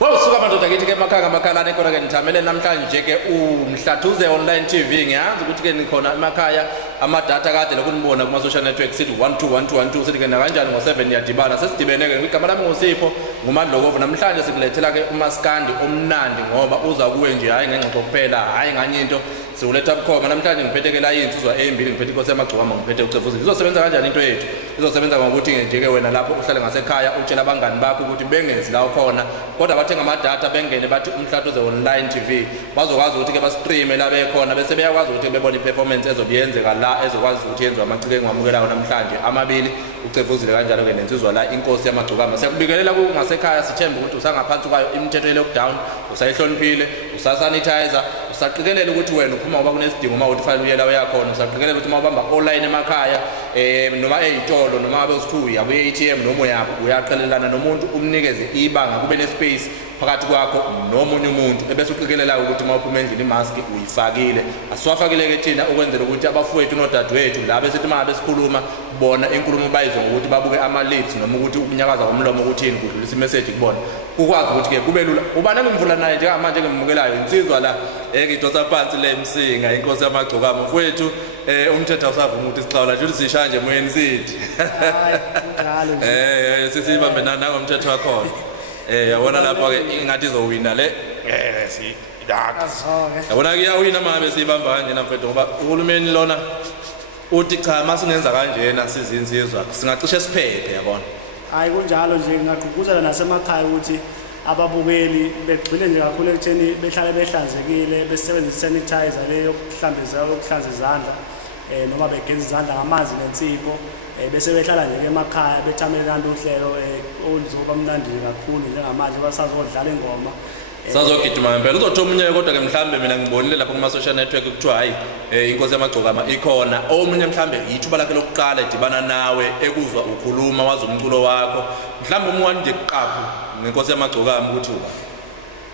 Wawusuka madoda kithi ke emakhaya ngamakhalane khona ke nithamele namhlanje ke umhlathuze online TV ngiyazi ukuthi ke nikhona emakhaya amadata kade lokunibona kuma social network sithi 121212 sithi ke na kanjani ngo7 yadibana sesidibene ke igama lami ngosipho ngumandlovu namhlanje sikulethela ke umaskandi omnandi ngoba uza kuwe nje hayi ngengxoxo kuphela hayi nganye into siuletha bukhoma namhlanje ngiphethe ke la insizwa ezimbili ngiphethe INKOSIYAKMAGCOKAMA ngiphethe uCefuzi izosebenza kanjani into yethu izosebenza ngokuthi nje ke wena lapho uhlale ngasekhaya utshela abangani bakho ukuthi bengezi la ukhona kodwa bathenga amadata bengene bathi umhlathuze online TV bazokwazi ukuthi ke bastreame la bekhona bese beyakwazi ukuthi bebone iperformance ezobiyenzeka la ezokwazi ukuthi yenziwe amaciko engamukelayo namhlanje amabili uCefuzile kanjalo ke nensizwa la INKOSIYAKMAGCOKAMA siyakubikelela ku ngasekhaya sithemba ukuthi usangaphansi kwayo imithetho ye-lockdown usayihloniphile usasanitizer usaqikelela ukuthi wena uphuma ngoba kunesidingo uma uthi fanele uyela uyakhona usaqikelela ukuthi mawubamba online emakhaya noma ezitolo noma ngabe usithuya ku ATM noma yakho uyaqhelelana nomuntu umnikeze ibanga kube nespace phakathi kwakho nomunye umuntu ebese uqikelela ukuthi mawuphuma endlini imask uyifakile asiwafakile ke thina ukwenzela ukuthi abafowethu nodadewethu la bese uma besikhuluma bona inkulumo bayizwe ngokuthi babuke ama lips noma ukuthi ukunyakaza komlomo ukuthini kudlulisa imessage kubona ukwazi ukuthi ke kube lula ubani engimvula naye njengamanje ngimukelayo insizwa la ngidosa phansi le msinga INKOSIYAKMAGCOKAMA mfowethu umthetho awusavuma ukuthi sixawula nje sisha nje moyeni sithi sisibambe nangomthetho wakho yabona lapha ke ingathi izowina le si data yabona ke iyawina manje sibamba kanje namfethu ngoba uhulumeni lona uthi cha masingenza kanjena sizinsizwa singacishe siphephe yabona hayi kunjalo nje ngaqhubuzela nasemakhaya ukuthi ababukeli begcile nje kakhulu ekutheni behlale behlanzekile besebenzisa sanitizer leyo yokuhlanza izandla noma begeza izandla ngamanzi nensipho bese behlala nje emakhaya bethamele kanti uhlelo oluzoba mnandi kakhulu njengamanje basazodlala ingoma sazogiduma ngempela uzothi omunye kodwa ke mhlambe mina ngibonile lapha kuma social network kuthiwa hayi INKOSIYAKMAGCOKAMA ikhona omunye mhlambe ithuba lakhe lokuqala edibana nawe ekuzwa ukhuluma wazi umculo wakho mhlambe umwani nje kuqaphu ngeNKOSIYAKMAGCOKAMA ukuthi uba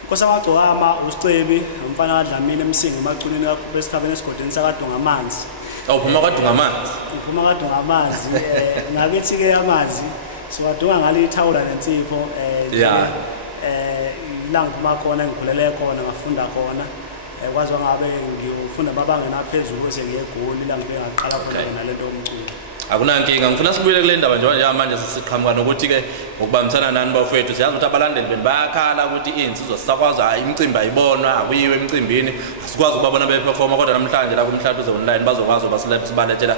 INKOSIYAKMAGCOKAMA uSicebi umfana kaDlamini emsingi emaqulini besikhabeni esigodini sakadungamanzi awuphuma kadungamanzi uphuma kadungamanzi ngakithi ke amanzi siwadunga ngale ithawula lensipho la ngiphuma khona ngikhulele khona ngafunda khona kwazi ngabe ngifunda babanga naphezulu bese ngiyegoli la ngike ngaqala khona nalento yomculo akunankinga ngifuna sibuyele kule ndaba nje manje sisiqhamuka nokuthi ke ngokubambisana nani bafowethu siyazi ukuthi abalandeli beni bayakhala ukuthi insizwa sisakwazi hayi imicimbi ayibonwa akuyiwe emicimbini asikwazi ukubabona beperforma kodwa namhlanje la kumhlathuze online bazokwazi basibalethela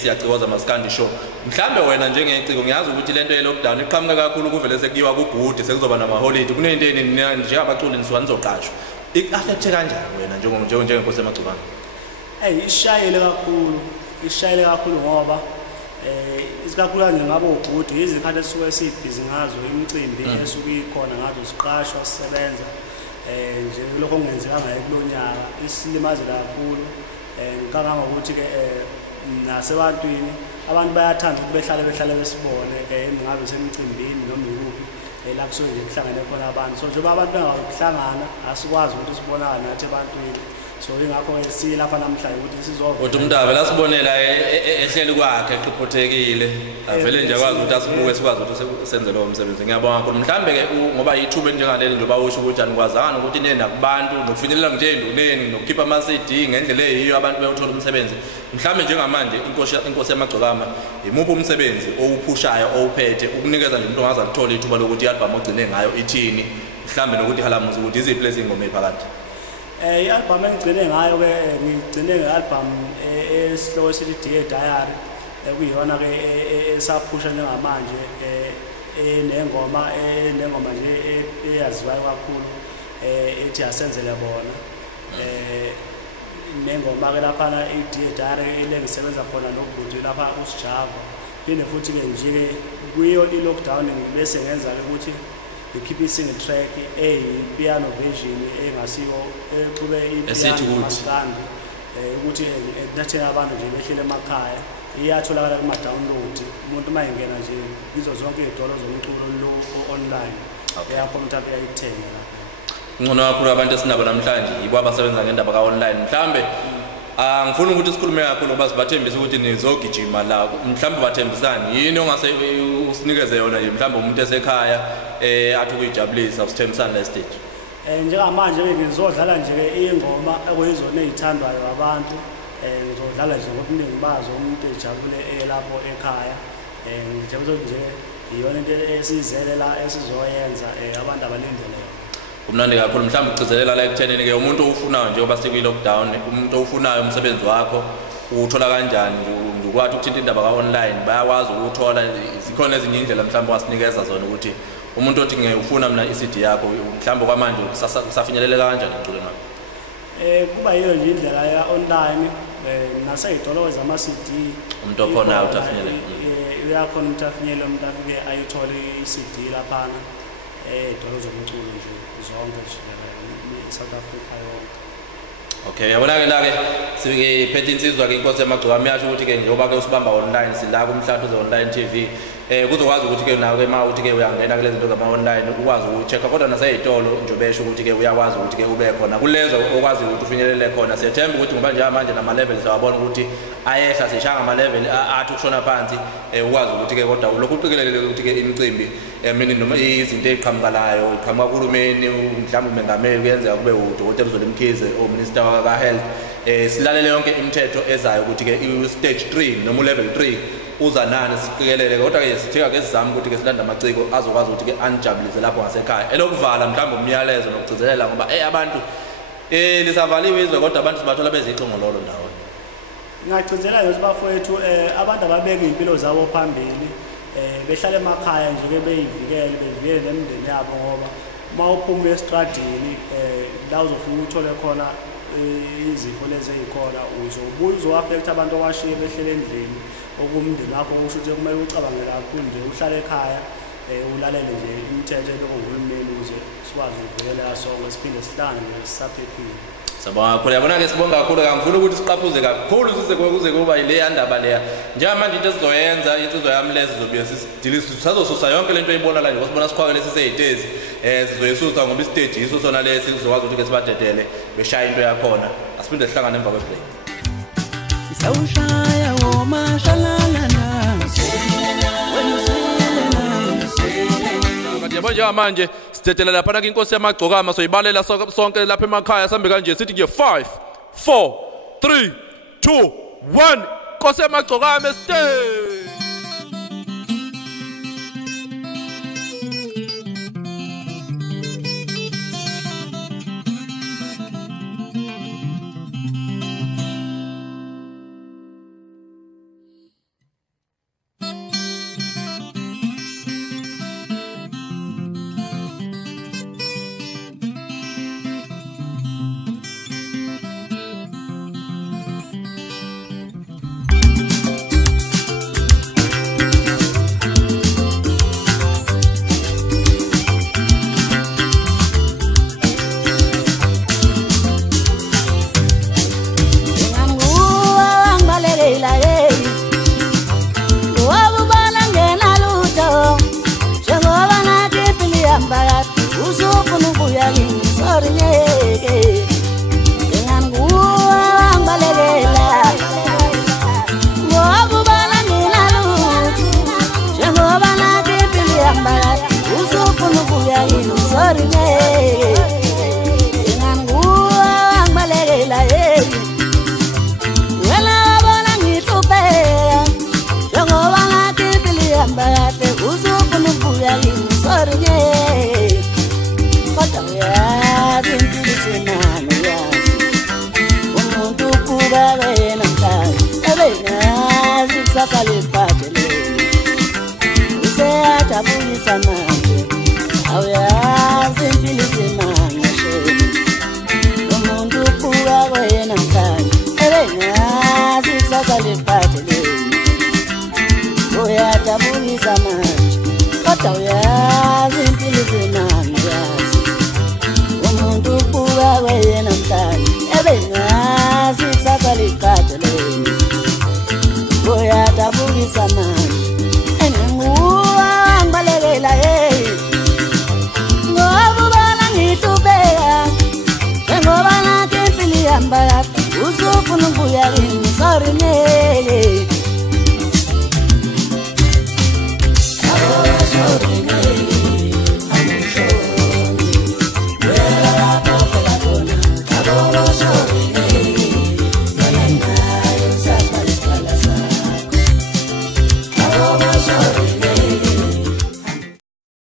SYACIKOZA MASKANDI show mhlambe wena njengeciko ngiyazi ukuthi lento ye-lockdown iqhamuka kakhulu kuvele sekuyiwa kugude sekuzoba nama-holiday kunento eningi njengabaculi nisuka nizoqashwa i-affecte kanjani wena njengeNKOSIYAKMAGCOKAMA ishayile kakhulu ngoba isikakhulu kanje ngabo ugude izikhathi esisuke sibhizi ngazo imicimbi esuke ikhona ngazo siqashwa sisebenza nje lokho kungenzeka ngaye kulonyaka isilimaze kakhulu ngicabanga ukuthi ke nasebantwini abantu bayathanda ukuthi behlale besibone ngabe semicimbini noma yikuphi la kusuke nje kuhlangane khona abantu so njengoba abantu bengakuhlangana asikwazi ukuthi sibonane nathi ebantwini so ingakho silapha namhlanje ukuthi sizovela uthi umntaba la sibonela ehleli kwakhe eqhiphothekile avele nje akwazi ukuthi asibuke sikwazi ukuthi senze lo msebenzi ngiyabonga kakhulu mhlambe ke ngoba ithuba njengaleli njengoba usho ukuthi anikwazana ukuthi nenda kubantu nokufinyelela nje enduneni nokukhipha ama CD ngendlela eyiyo abantu bayothola umsebenzi mhlambe njengamanje INKOSIYAKMAGCOKAMA imuphi umsebenzi owuphushayo owuphethe ukunikeza nje umuntu ongaza lithola ithuba lokuthi i-album ogcine ngayo ithini mhlambe nokuthi halamuzi ukuthi iziphi lezi ngoma ephakathi i-album engigcine ngayo ke ngigcine nge-album esihloko sithi Dear Diary ekuyiyona ke esaphusha njengamanje nengoma nje eyaziwayo kakhulu ethi asenzele bona nengoma ke lapha i-Dear Diary ile ngisebenza khona nokuthi lapha usijava phinde futhi ke nje ke kuyo i-lockdown bese ngenza ukuthi ngikhiphe single track piano version engasiyo ekube ipiano maskandi ukuthi nathina abantu nje behlele emakhaya iyatholakala kuma download umuntu mayengena nje izo zonke izitolo zomculo lo online eyakhona uyayithenga lapha ngcono kakhulu abantu esinabo namhlanje yibo abasebenza ngendaba ka online mhlambe Angifuni ukuthi sikhulume kakhulu ngoba sibathembisa ukuthi nizogijima la mhlawumbe bathembisani yini ongase usinikeze yona mhlawumbe umuntu esekhaya athi ukuyijabulisa usithembisana le stage. Njengamanje ngizodlala nje ingoma ekuyizona ezithandwayo abantu ngizodlala nje ngobuningi bazo umuntu ejabule lapho ekhaya njengoba nje iyona into esizele la esizoyenza abantu abalindele. Kumnandi kakhulu mhlawumbe ugcizelela la ekuthenini ke umuntu ofunayo njengoba sikwi lockdown umuntu ofunayo umsebenzi wakho uthola kanjani ukwathi ukuthinta indaba ka online bayakwazi ukuthola zikhona ezinye indlela mhlawumbe wasinikeza zona ukuthi umuntu othi ngiyufuna mina iCD yakho mhlawumbe kwamanje kusafinyeleleka kanjani ngicule ngakho. Kuba yiyo nje indlela ya online naseyitolo zama CD umuntu okhona utafinyelele uyakhona ukuthi afinyelele umuntu afike ayithole iCD laphana edolo zomculo nje zonke nje South Africa yonke. Okay, yabona ke la ke siphethe insizwa ke inkosi yamagcokama yasho ukuthi ke njengoba ke usibamba online sila kumhlathuze online TV kuzokwazi ukuthi ke nawe ma uthi ke uyangena kule zinto zama online ukwazi ukuchecka kodwa naseyitolo nje besho ukuthi ke uyakwazi ukuthi ke ube khona kulezo okwazi ukuthi ufinyelele khona. Siyethemba ukuthi ngoba nje manje nama levels awabona ukuthi ayehla sishanga ama level athi ukushona phansi ukwazi ukuthi ke kodwa lokhu uqikelele ukuthi ke imicimbi mina noma izinto eziqhamukalayo iqhamuka kuhulumeni mhlawumbe umengameli kuyenzeka kube uDokotela Mkhize o Minister ka Health silalele yonke imithetho ezayo ukuthi ke i stage 3 noma level 3 uza nani siqikelele kodwa ke sithika ke sizama ukuthi ke silanda amaciko azokwazi ukuthi ke anijabulise lapho ngasekhaya elokuvala mhlawumbe umyalezo nokugcizelela ngoba abantu lisavaliwe izwe kodwa abantu sibathola beziqongololo ndawo. Ngiyagcizelela ukuthi bafowethu abantu ababeka impilo zabo phambili behlale emakhaya nje ke beyivikele bevikele nemindeni yabo ngoba mawuphuma estradini la uzofika uthole khona izifo lezi ezikhona uzoaffect abantu abashiye behlele endlini okumndeni wakho usho ukuthi kumele ucabange kakhulu nje uhlale ekhaya ulalele nje imithetho yokuhulumeni ukuze sikwazi ukuvikeleka sonke siphinde sihlangane nje sisaphephile. Sabona kakhulu yabona ke sibonga kakhulu ngifuna ukuthi siqaphuze kakhulu size kuze kuba ile yandaba leya njengamanje into esizoyenza insizwa yami lezi zobuye sidilisa sizosusa yonke lento eyibona la nje wasibona sikhwake lesi seyitezi sizoyisusa ngoba istage yiso sona lesi sizokwazi ukuthi ke sibadedele beshaya into yakhona asiphinde sihlangane emva kwe break. Isawushaya womashalalana yabona njengamanje sithethela lapha na inkosi yamagcokama soyibalela sonke lapha emakhaya sambe kanje sithi nje 5 4 3 2 1 inkosi yamagcokama stay. Voy a usufuna ukubuya kimi sorry ne Oh,